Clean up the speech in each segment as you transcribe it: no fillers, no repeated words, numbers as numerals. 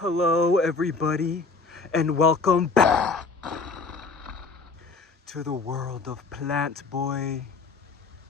Hello everybody, and welcome back to the world of Plantboi.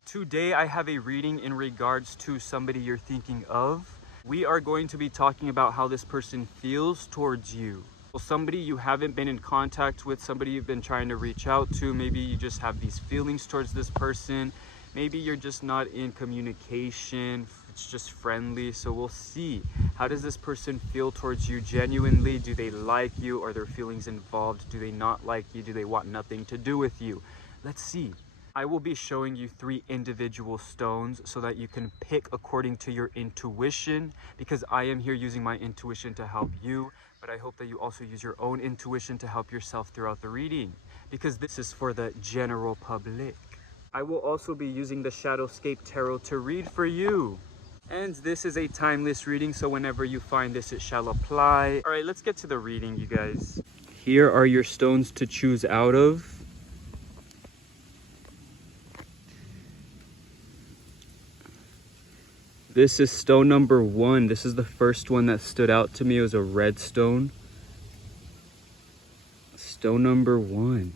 Today I have a reading in regards to somebody you're thinking of. We are going to be talking about how this person feels towards you. Somebody you haven't been in contact with, somebody you've been trying to reach out to. Maybe you just have these feelings towards this person. Maybe you're just not in communication, it's just friendly. So we'll see, how does this person feel towards you genuinely? Do they like you? Are there feelings involved? Do they not like you? Do they want nothing to do with you? Let's see. I will be showing you 3 individual stones so that you can pick according to your intuition, because I am here using my intuition to help you, but I hope that you also use your own intuition to help yourself throughout the reading, because this is for the general public. I will also be using the Shadowscape Tarot to read for you. And this is a timeless reading, so whenever you find this, it shall apply. All right, let's get to the reading, you guys. Here are your stones to choose out of. This is stone number 1. This is the first one that stood out to me. It was a red stone. Stone number 1.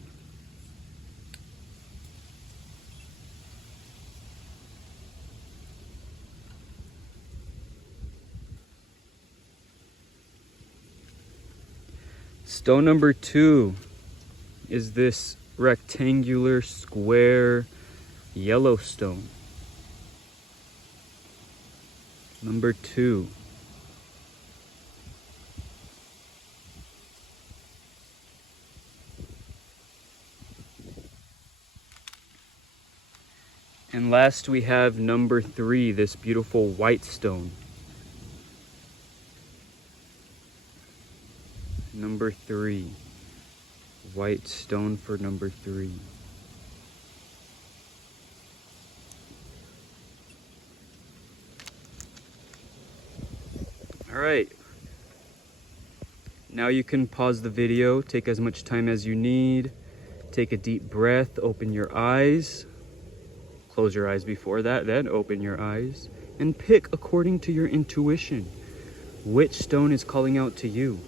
Stone number 2 is this rectangular square yellow stone. Number 2. And last we have number 3, this beautiful white stone. Number 3. White stone for number 3. All right. Now you can pause the video, take as much time as you need, take a deep breath, open your eyes, close your eyes before that, then open your eyes, and pick according to your intuition. Which stone is calling out to you?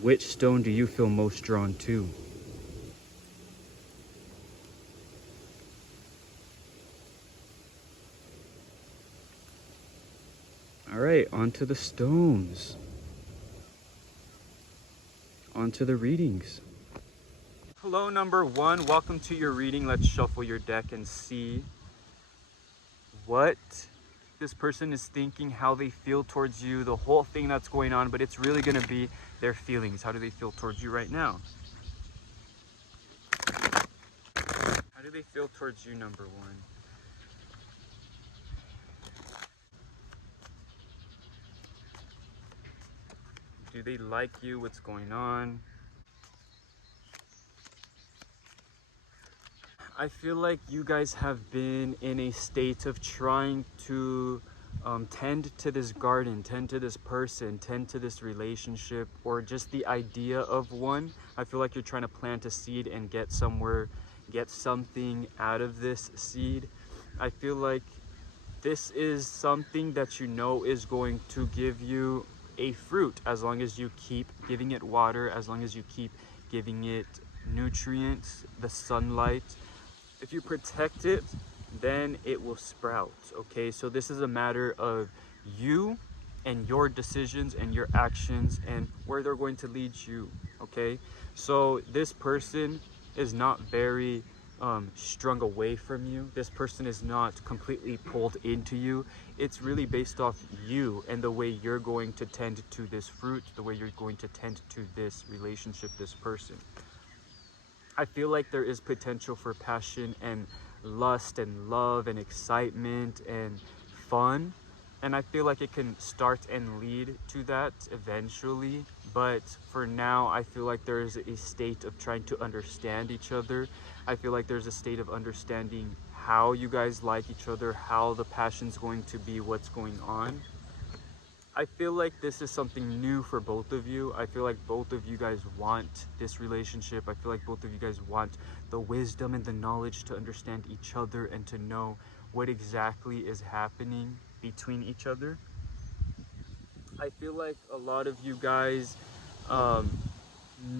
Which stone do you feel most drawn to? All right, onto the stones. Onto the readings. Hello, number 1. Welcome to your reading. Let's shuffle your deck and see what this person is thinking, how they feel towards you, the whole thing that's going on, but it's really going to be their feelings. How do they feel towards you right now? How do they feel towards you, number 1? Do they like you? What's going on? I feel like you guys have been in a state of trying to tend to this garden, tend to this person, tend to this relationship, or just the idea of one. I feel like you're trying to plant a seed and get somewhere, get something out of this seed. I feel like this is something that you know is going to give you a fruit, as long as you keep giving it water, as long as you keep giving it nutrients, the sunlight. If you protect it, then it will sprout. Okay, so this is a matter of you and your decisions and your actions and where they're going to lead you. Okay, so this person is not very strung away from you. This person is not completely pulled into you. It's really based off you and the way you're going to tend to this fruit, the way you're going to tend to this relationship, this person. I feel like there is potential for passion and lust and love and excitement and fun. And I feel like it can start and lead to that eventually. But for now, I feel like there is a state of trying to understand each other. I feel like there's a state of understanding how you guys like each other, how the passion's going to be, what's going on. I feel like this is something new for both of you. I feel like both of you guys want this relationship. I feel like both of you guys want the wisdom and the knowledge to understand each other and to know what exactly is happening between each other. I feel like a lot of you guys um,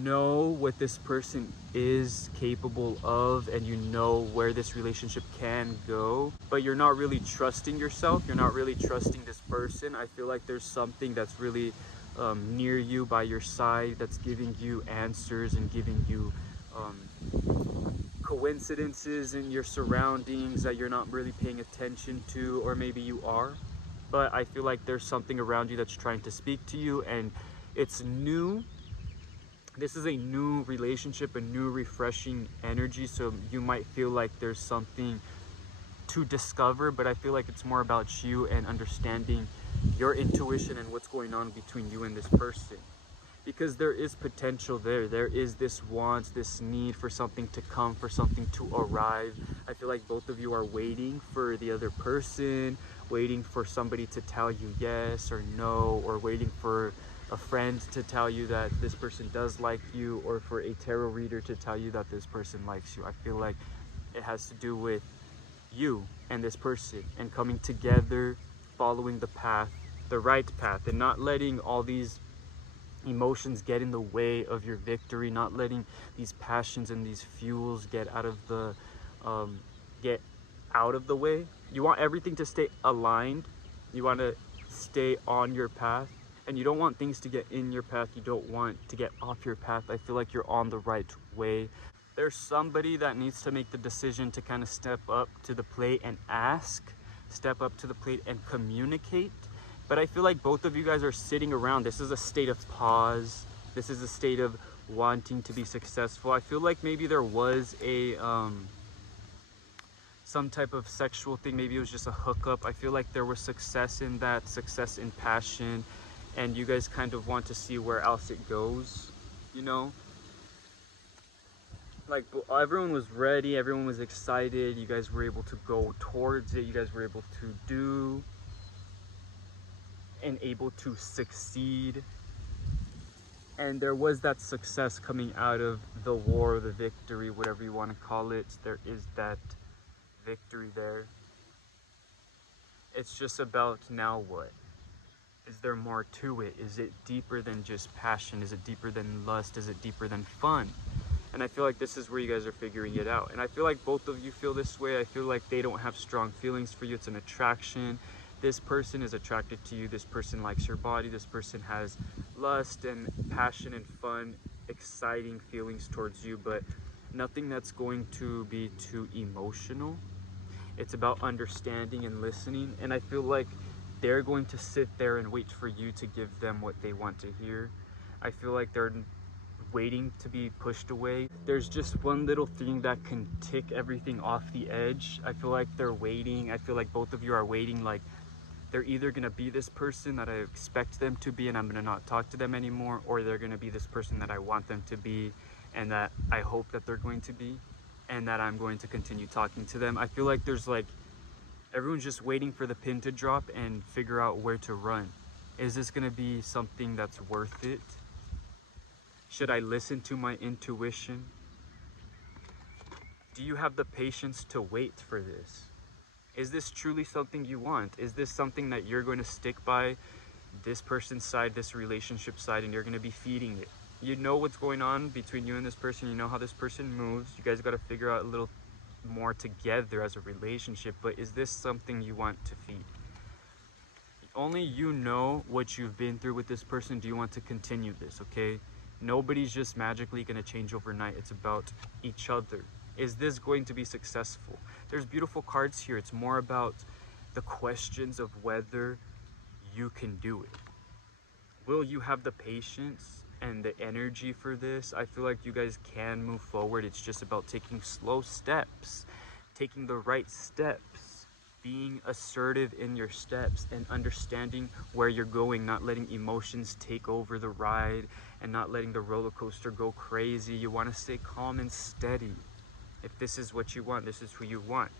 know what this person is capable of, and you know where this relationship can go, but you're not really trusting yourself. You're not really trusting this person. I feel like there's something that's really near you, by your side, that's giving you answers and giving you coincidences in your surroundings that you're not really paying attention to, or maybe you are. But I feel like there's something around you that's trying to speak to you, and it's new. This is a new relationship, a new refreshing energy, so you might feel like there's something to discover, but I feel like it's more about you and understanding your intuition and what's going on between you and this person. Because there is potential there. There is this want, this need for something to come, for something to arrive. I feel like both of you are waiting for the other person, waiting for somebody to tell you yes or no, or waiting for a friend to tell you that this person does like you, or for a tarot reader to tell you that this person likes you. I feel like it has to do with you and this person, and coming together, following the path, the right path, and not letting all these emotions get in the way of your victory, not letting these passions and these fuels get out of the way. You want everything to stay aligned. You want to stay on your path, and you don't want things to get in your path. You don't want to get off your path. I feel like you're on the right way. There's somebody that needs to make the decision to kind of step up to the plate and step up to the plate and communicate. But I feel like both of you guys are sitting around. This is a state of pause. This is a state of wanting to be successful. I feel like maybe there was a some type of sexual thing. Maybe it was just a hookup. I feel like there was success in that, success in passion, and you guys kind of want to see where else it goes, you know? Like, everyone was ready, everyone was excited, you guys were able to go towards it, you guys were able to do and able to succeed, and there was that success coming out of the war, the victory, whatever you want to call it. There is that victory there. It's just about, now what? Is there more to it? Is it deeper than just passion? Is it deeper than lust? Is it deeper than fun? And I feel like this is where you guys are figuring it out. And I feel like both of you feel this way. I feel like they don't have strong feelings for you. It's an attraction. This person is attracted to you. This person likes your body. This person has lust and passion and fun, exciting feelings towards you, but nothing that's going to be too emotional. It's about understanding and listening. And I feel like they're going to sit there and wait for you to give them what they want to hear. I feel like they're waiting to be pushed away. There's just one little thing that can tick everything off the edge. I feel like they're waiting. I feel like both of you are waiting. Like, they're either gonna be this person that I expect them to be and I'm gonna not talk to them anymore, or they're gonna be this person that I want them to be and that I hope that they're going to be, and that I'm going to continue talking to them. I feel like there's like, everyone's just waiting for the pin to drop and figure out where to run. Is this gonna be something that's worth it? Should I listen to my intuition? Do you have the patience to wait for this? Is this truly something you want? Is this something that you're going to stick by, this person's side, this relationship side, and you're going to be feeding it? You know what's going on between you and this person. You know how this person moves. You guys got to figure out a little more together as a relationship, but is this something you want to feed? Only you know what you've been through with this person. Do you want to continue this, okay? Nobody's just magically going to change overnight. It's about each other. Is this going to be successful? There's beautiful cards here. It's more about the questions of whether you can do it. Will you have the patience and the energy for this? I feel like you guys can move forward. It's just about taking slow steps, taking the right steps, being assertive in your steps, and understanding where you're going, not letting emotions take over the ride and not letting the roller coaster go crazy. You want to stay calm and steady. If this is what you want, this is who you want.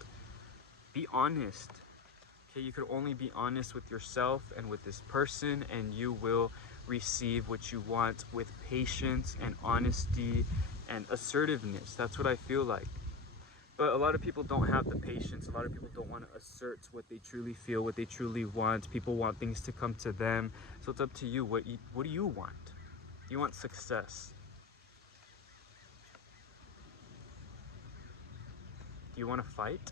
Be honest. Okay, you can only be honest with yourself and with this person, and you will receive what you want with patience and honesty and assertiveness. That's what I feel like. But a lot of people don't have the patience. A lot of people don't want to assert what they truly feel, what they truly want. People want things to come to them. So it's up to you. What do you want? Do you want success? Do you want to fight?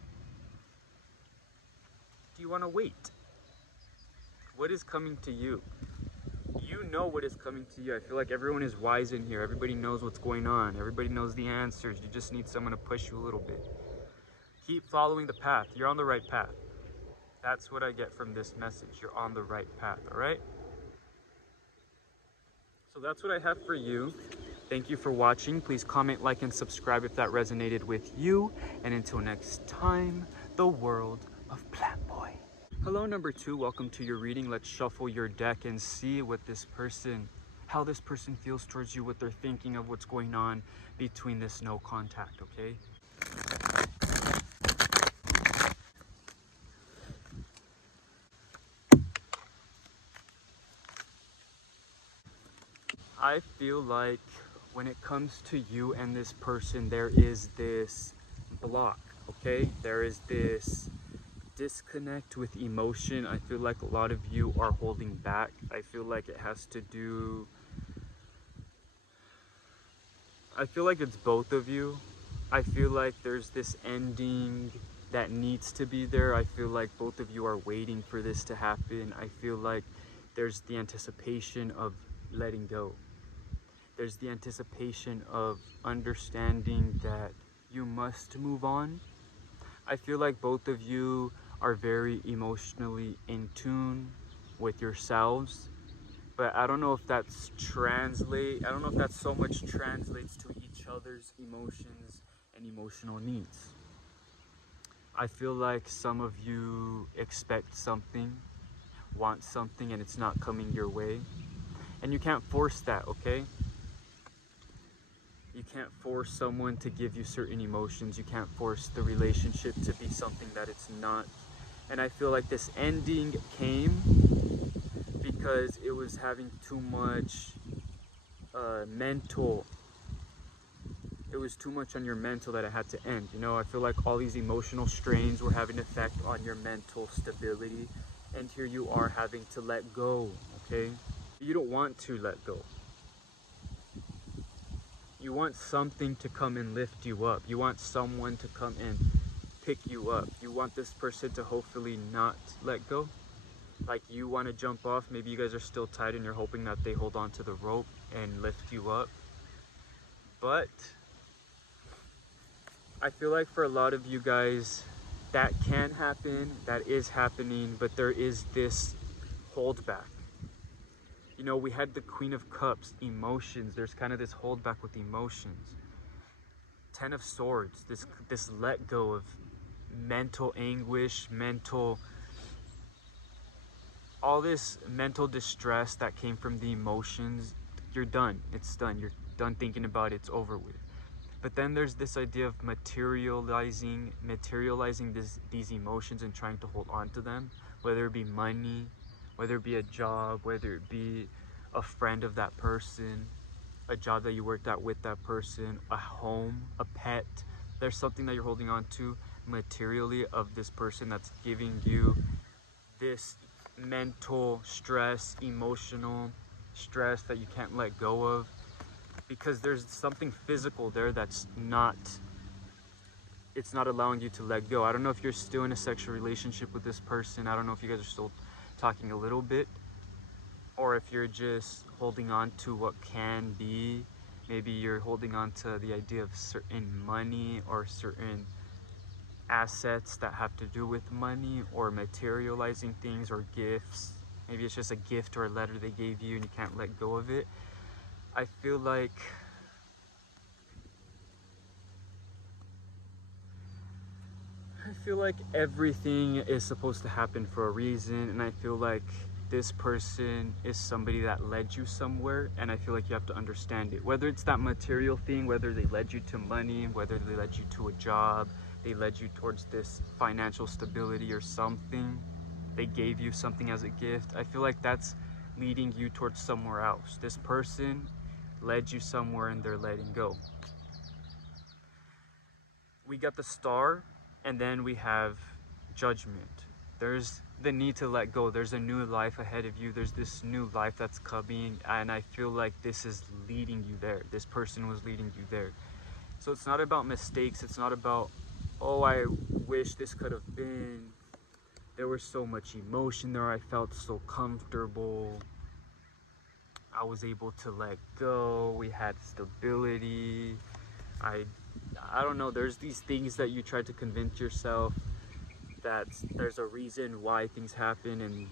Do you want to wait? What is coming to you? You know what is coming to you. I feel like everyone is wise in here. Everybody knows what's going on. Everybody knows the answers. You just need someone to push you a little bit. Keep following the path. You're on the right path. That's what I get from this message. You're on the right path, all right? So that's what I have for you. Thank you for watching. Please comment, like, and subscribe if that resonated with you. And until next time, the world of Plantboi. Hello, number 2. Welcome to your reading. Let's shuffle your deck and see what how this person feels towards you, what they're thinking of, what's going on between this no contact, okay? I feel like when it comes to you and this person, there is this block, okay? There is this disconnect with emotion. I feel like a lot of you are holding back. I feel like it has to do... I feel like it's both of you. I feel like there's this ending that needs to be there. I feel like both of you are waiting for this to happen. I feel like there's the anticipation of letting go. There's the anticipation of understanding that you must move on. I feel like both of you are very emotionally in tune with yourselves, but I don't know if I don't know if that so much translates to each other's emotions and emotional needs. I feel like some of you expect something, want something, and it's not coming your way. And you can't force that, okay? You can't force someone to give you certain emotions. You can't force the relationship to be something that it's not. And I feel like this ending came because it was having too much it was too much on your mental that it had to end. You know, I feel like all these emotional strains were having an effect on your mental stability. And here you are having to let go, okay? You don't want to let go. You want something to come and lift you up. You want someone to come and pick you up. You want this person to hopefully not let go. Like you want to jump off. Maybe you guys are still tied and you're hoping that they hold on to the rope and lift you up. But I feel like for a lot of you guys, that can happen, that is happening, but there is this holdback. You know, we had the Queen of Cups, emotions. There's kind of this holdback with emotions. 10 of Swords, this let go of mental anguish, all this mental distress that came from the emotions. You're done. It's done. You're done thinking about it. It's over with. But then there's this idea of materializing these emotions and trying to hold on to them, whether it be money, whether it be a job, whether it be a friend of that person, a job that you worked at with that person, a home, a pet. There's something that you're holding on to materially of this person that's giving you this mental stress, emotional stress that you can't let go of, because there's something physical there that's not allowing you to let go. I don't know if you're still in a sexual relationship with this person. I don't know if you guys are still talking a little bit, or if you're just holding on to what can be. Maybe you're holding on to the idea of certain money or certain assets that have to do with money, or materializing things, or gifts. Maybe it's just a gift or a letter they gave you and you can't let go of it. I feel like everything is supposed to happen for a reason, and I feel like this person is somebody that led you somewhere, and I feel like you have to understand it. Whether it's that material thing, whether they led you to money, whether they led you to a job, they led you towards this financial stability or something, they gave you something as a gift, I feel like that's leading you towards somewhere else. This person led you somewhere and they're letting go. we got the star, and then we have judgment. There's the need to let go. There's a new life ahead of you. There's this new life that's coming, and I feel like this is leading you there. This person was leading you there. So it's not about mistakes. It's not about, oh, I wish this could have been. There was so much emotion there. I felt so comfortable. I was able to let go. We had stability. I don't know. There's these things that you try to convince yourself that there's a reason why things happen, and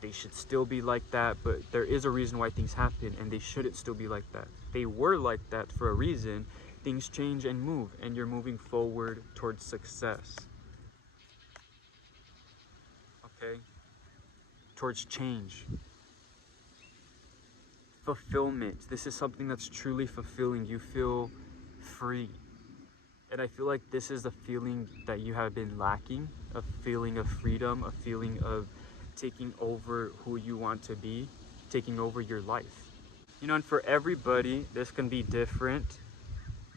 they should still be like that. But there is a reason why things happen, and they shouldn't still be like that. They were like that for a reason. Things change and move, and you're moving forward towards success. Okay? Towards change. Fulfillment. This is something that's truly fulfilling. You feel free. And I feel like this is the feeling that you have been lacking, a feeling of freedom, a feeling of taking over who you want to be, taking over your life. You know, and for everybody, this can be different,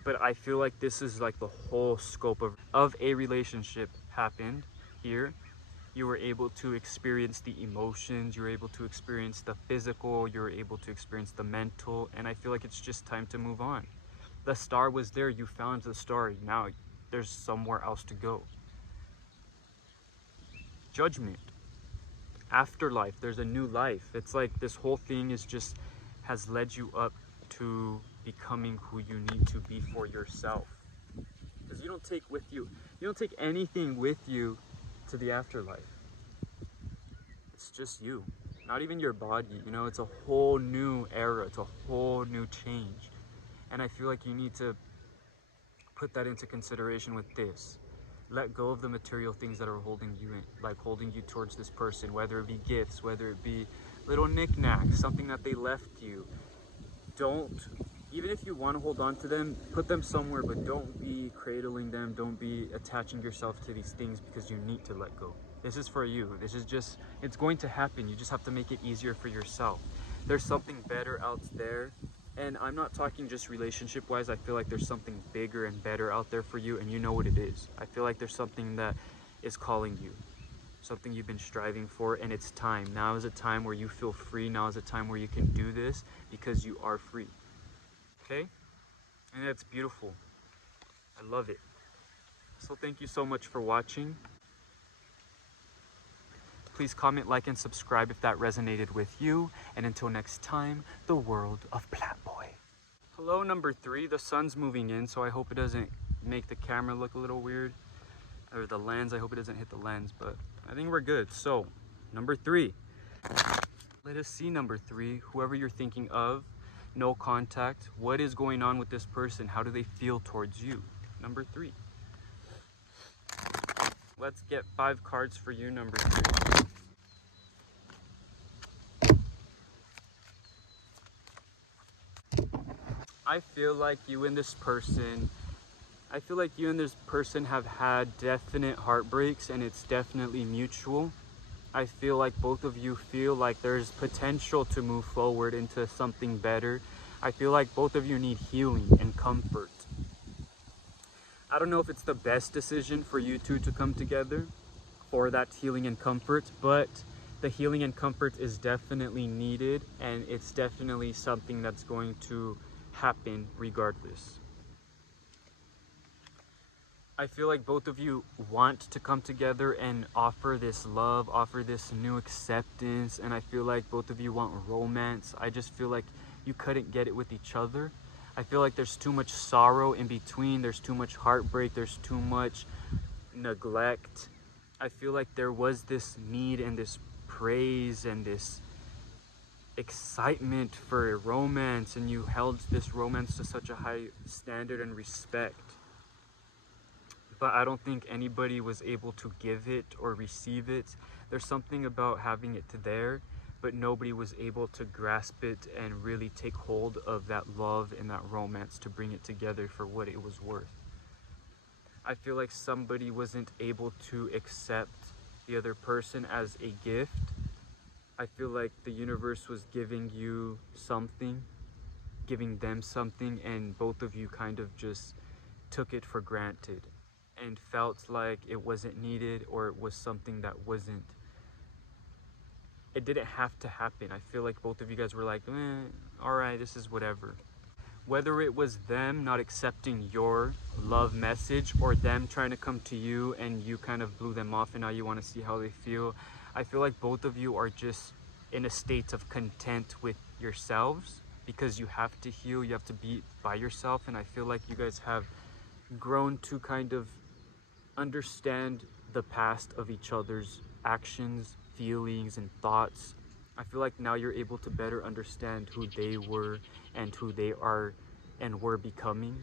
but I feel like this is like the whole scope of a relationship happened here. You were able to experience the emotions, you were able to experience the physical, you were able to experience the mental, and I feel like it's just time to move on. The star was there, you found the star, now there's somewhere else to go. Judgment. Afterlife, there's a new life. It's like this whole thing has led you up to becoming who you need to be for yourself. Because you don't take anything with you to the afterlife. It's just you, not even your body, you know. It's a whole new era, it's a whole new change. And I feel like you need to put that into consideration with this. Let go of the material things that are holding you in, like holding you towards this person, whether it be gifts, whether it be little knickknacks, something that they left you. Even if you want to hold on to them, put them somewhere, but don't be cradling them, don't be attaching yourself to these things because you need to let go. This is for you. It's going to happen. You just have to make it easier for yourself. There's something better out there. And I'm not talking just relationship wise. I feel like there's something bigger and better out there for you, and you know what it is. I feel like there's something that is calling you, something you've been striving for, and it's time. Now is a time where you feel free. Now is a time where you can do this because you are free. Okay? And that's beautiful. I love it. So thank you so much for watching. Please comment, like, and subscribe if that resonated with you. And until next time, the world of Plantboi. Hello, number 3. The sun's moving in, so I hope it doesn't make the camera look a little weird. Or the lens, I hope it doesn't hit the lens, but I think we're good. So, number 3. Let us see number 3. Whoever you're thinking of, no contact. What is going on with this person? How do they feel towards you? Number 3. Let's get 5 cards for you, number 3. I feel like you and this person have had definite heartbreaks, and it's definitely mutual. I feel like both of you feel like there's potential to move forward into something better. I feel like both of you need healing and comfort. I don't know if it's the best decision for you two to come together for that healing and comfort, but the healing and comfort is definitely needed, and it's definitely something that's going to happen regardless. I feel like both of you want to come together and offer this love, offer this new acceptance, and I feel like both of you want romance. I just feel like you couldn't get it with each other. I feel like there's too much sorrow in between, there's too much heartbreak, there's too much neglect. I feel like there was this need and this praise and this excitement for romance, and you held this romance to such a high standard and respect. But I don't think anybody was able to give it or receive it. There's something about having it there, but nobody was able to grasp it and really take hold of that love and that romance to bring it together for what it was worth. I feel like somebody wasn't able to accept the other person as a gift. I feel like the universe was giving you something, giving them something, and both of you kind of just took it for granted. and felt like it wasn't needed, or it was something that wasn't, it didn't have to happen. I feel like both of you guys were like, all right, this is whatever. Whether it was them not accepting your love message, or them trying to come to you and you kind of blew them off and now you want to see how they feel, I feel like both of you are just in a state of content with yourselves, because you have to heal, you have to be by yourself. And I feel like you guys have grown to kind of understand the past of each other's actions, feelings, and thoughts. I feel like now you're able to better understand who they were and who they are and were becoming.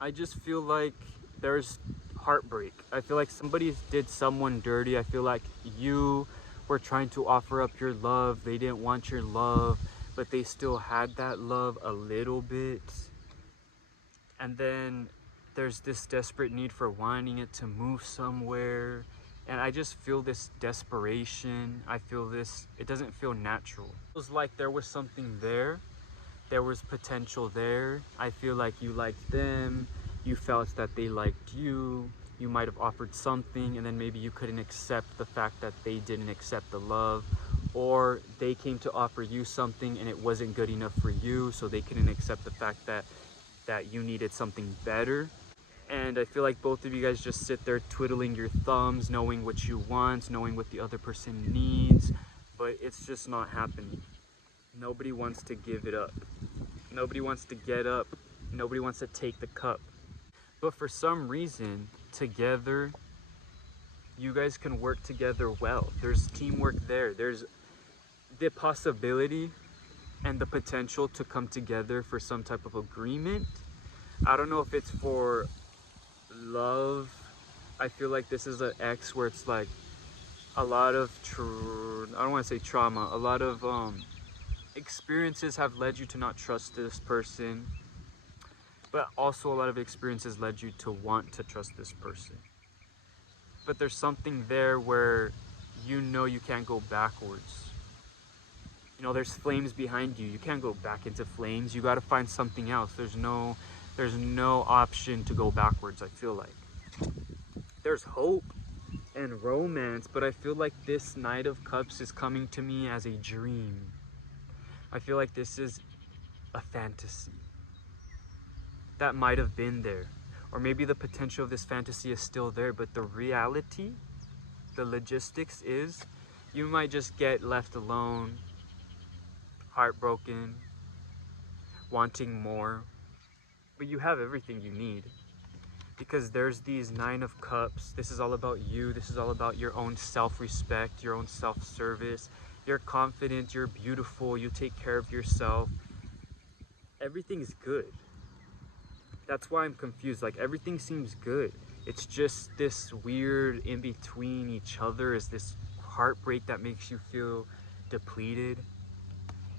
I just feel like there's heartbreak. I feel like somebody did someone dirty. I feel like you were trying to offer up your love. They didn't want your love, but they still had that love a little bit. And then there's this desperate need for wanting it to move somewhere. And I just feel this desperation. I feel this, it doesn't feel natural. It was like there was something there. There was potential there. I feel like you liked them. You felt that they liked you. You might have offered something, and then maybe you couldn't accept the fact that they didn't accept the love. Or they came to offer you something and it wasn't good enough for you, so they couldn't accept the fact that you needed something better. And I feel like both of you guys just sit there twiddling your thumbs, knowing what you want, knowing what the other person needs, but it's just not happening. Nobody wants to give it up. Nobody wants to get up. Nobody wants to take the cup. But for some reason, together, you guys can work together well. There's teamwork there. There's the possibility and the potential to come together for some type of agreement. I don't know if it's for love. I feel like this is an X where it's like a lot of I don't want to say trauma, a lot of experiences have led you to not trust this person, but also a lot of experiences led you to want to trust this person. But there's something there where you know you can't go backwards. You know, there's flames behind you. You can't go back into flames. You got to find something else. There's no option to go backwards. I feel like there's hope and romance, but I feel like this Knight of Cups is coming to me as a dream. I feel like this is a fantasy that might have been there, or maybe the potential of this fantasy is still there, but the reality, the logistics is you might just get left alone, heartbroken, wanting more, but you have everything you need. Because there's these 9 of Cups. This is all about you. This is all about your own self-respect, your own self-service. You're confident, you're beautiful, you take care of yourself. Everything's good. That's why I'm confused. Like, everything seems good. It's just this weird in between each other is this heartbreak that makes you feel depleted,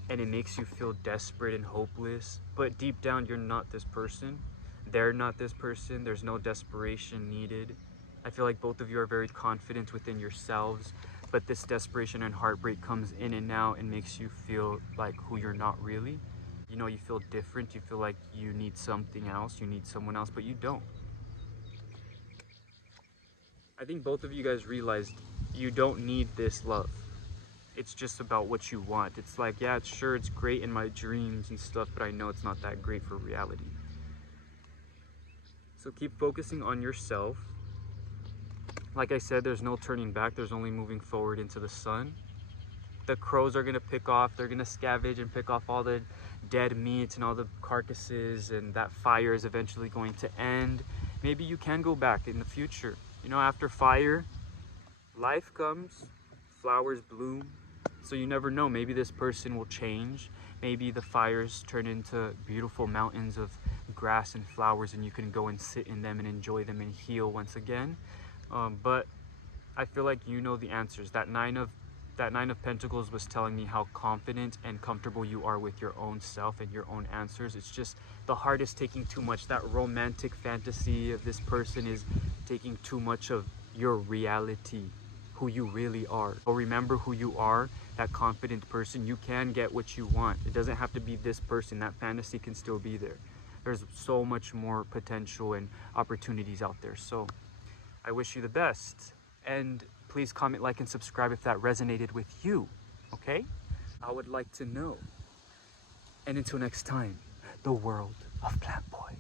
and it makes you feel desperate and hopeless. But deep down, you're not this person. They're not this person. There's no desperation needed. I feel like both of you are very confident within yourselves, but this desperation and heartbreak comes in and out and makes you feel like who you're not really. You know, you feel different. You feel like you need something else. You need someone else, but you don't. I think both of you guys realized you don't need this love. It's just about what you want. It's like, yeah, it's great in my dreams and stuff, but I know it's not that great for reality. So keep focusing on yourself. Like I said, there's no turning back. There's only moving forward into the sun. The crows are gonna pick off, they're gonna scavenge and pick off all the dead meat and all the carcasses, and that fire is eventually going to end. Maybe you can go back in the future. You know, after fire, life comes, flowers bloom. So you never know, maybe this person will change. Maybe the fires turn into beautiful mountains of grass and flowers, and you can go and sit in them and enjoy them and heal once again. But I feel like you know the answers. That nine of Pentacles was telling me how confident and comfortable you are with your own self and your own answers. It's just the heart is taking too much. That romantic fantasy of this person is taking too much of your reality, who you really are. So remember who you are, that confident person. You can get what you want. It doesn't have to be this person. That fantasy can still be there. There's so much more potential and opportunities out there. So I wish you the best. And please comment, like, and subscribe if that resonated with you, okay? I would like to know. And until next time, the world of Plantboi.